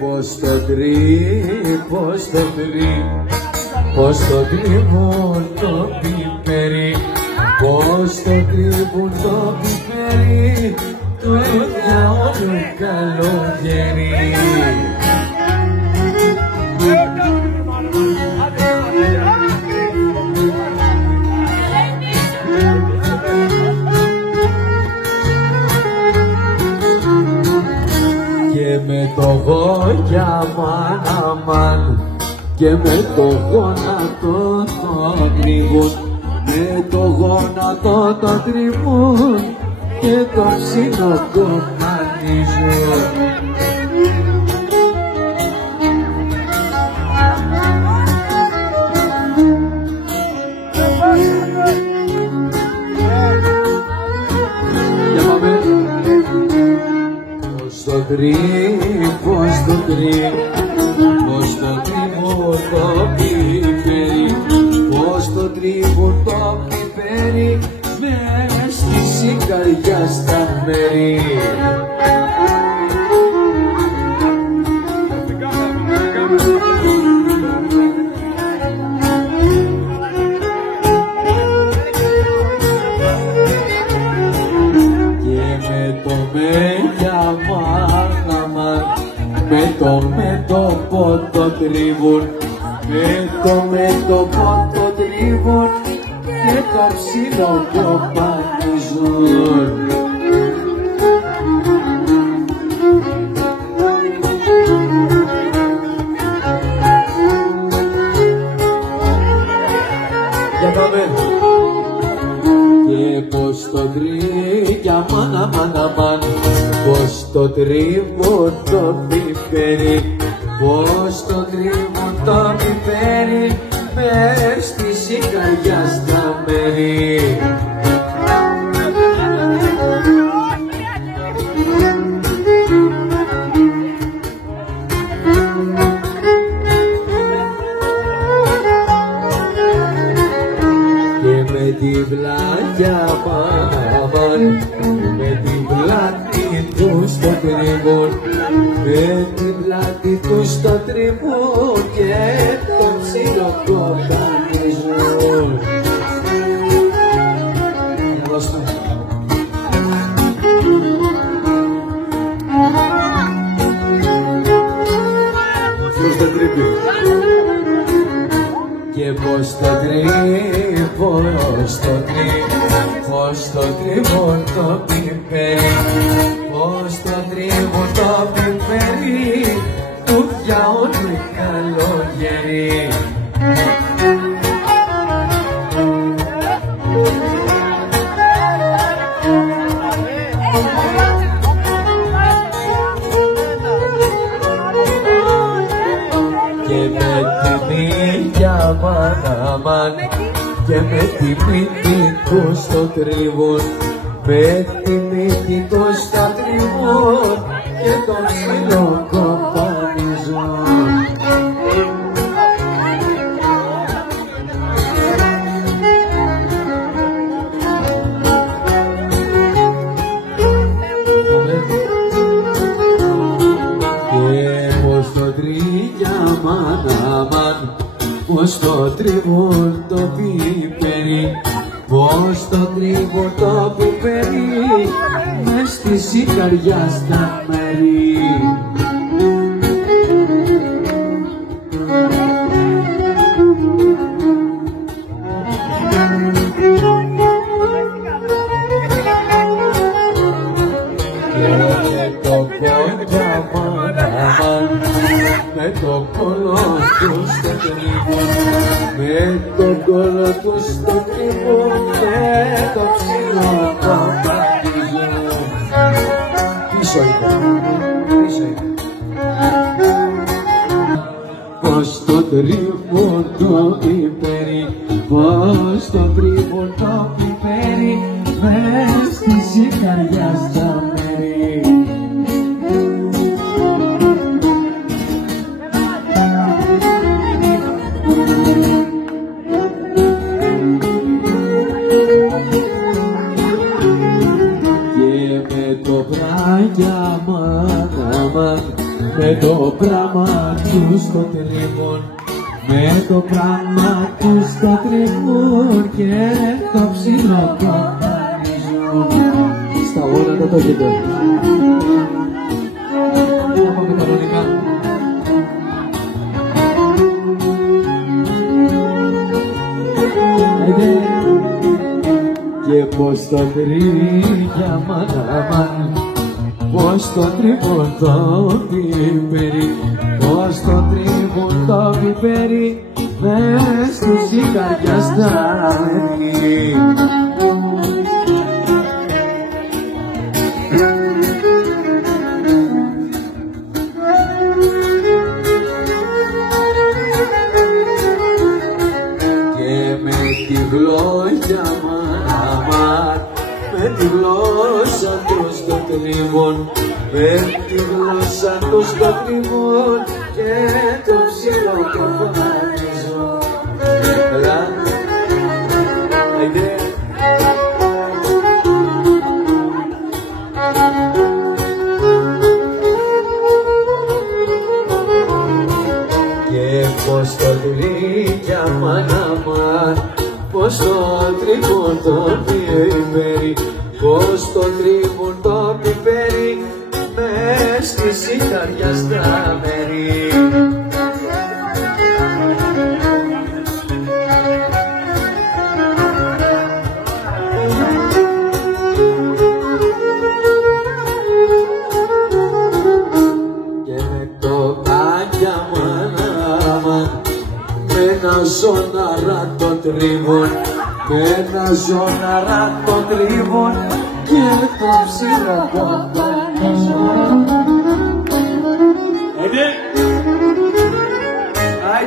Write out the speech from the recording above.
Πώς το τρίβουν το πιπέρι, πώς το τρίβουν το πιπέρι, το για όλο καλοκαίρι. Και με το γόγια μάνα και με το γόνατο το τρίβουν, με το γόνατο το τρίβουν και το ψήνο κομμανίζουν. Για πάμε. Πώς το τρίβουν, πώς το τρίβουν, πώς το τρίβουν το πιπέρι, πώς το τρίβουν το πιπέρι, μες στη σιγαριά στα μέρη. Και με το μέγια μάνα, με το πότο τρίβουν, με το πότο τρίβουν και το ψήλο κομμανίζουν. Για πάμε. Και πως το τρίβια μάνα, πως το τρίβουν το πιπέρι, πως το τρίβουν το πιπέρι, μες στη σιγαριά στα μέρη. Και με τη βλάκια μαμάν, με τη πλάτη τους το τρίβουν, με τη πλάτη τους το τρίβουν και το ψήλο κομμανίζουν. Και πως το τρίβουν, πως το τρίβουν το πιπέρι, πως το τρίβουν το πιπέρι, του για όλο καλοκαίρι. Και με τη μύγια μάνα, και με τη μύτη τους το τρίβουν, με τη μύτη τους το τρίβουν και το ψήλο κομμανίζουν. Και πως το τρίγια μάνα, πως το τρίβουν το πιπέρι, πως το τρίβουν το πιπέρι, μες στη σιγαριά στα μέρη. Με το κόλλο τους το τρίβουν, με το κόλλο τους το τρίβουν, με το ψήλο κομμανίζουν. Πίσω είναι. Πως το τρίβουν το πιπέρι, πως το τρίβουν το πιπέρι, μες στη σιγαριά στα μέρη. με το πράμα του στο τρίβον, με το πράμα του στο τρίβον και το ψηλό το χαρίζουν. Στα γόνατα το έχετε. Να πάμε κανονικά. Και πως το τρίγια μαναμάν, πως το τρίβον το πιπέρι, πως το τρίβον το πιπέρι, μες του σιγαριά στα μέρη. Και με τη γλώσσα μαναμάν, με τη γλώσσα του στο τρίβον, με τη γλώσσα του στο τρίβον και το ψηλό το βάζω. Και πως το τρίγια μαναμάν, πως το τρίβον το πιπέρι, πως το τρίβον το πιπέρι, μες στη σιγαριά στα μέρη. Και με το τάκια μαναμάν, με ένα ζωναρά το τρίβον, με ένα ζωναρά το τρίβον και το ψηλό το βάζω.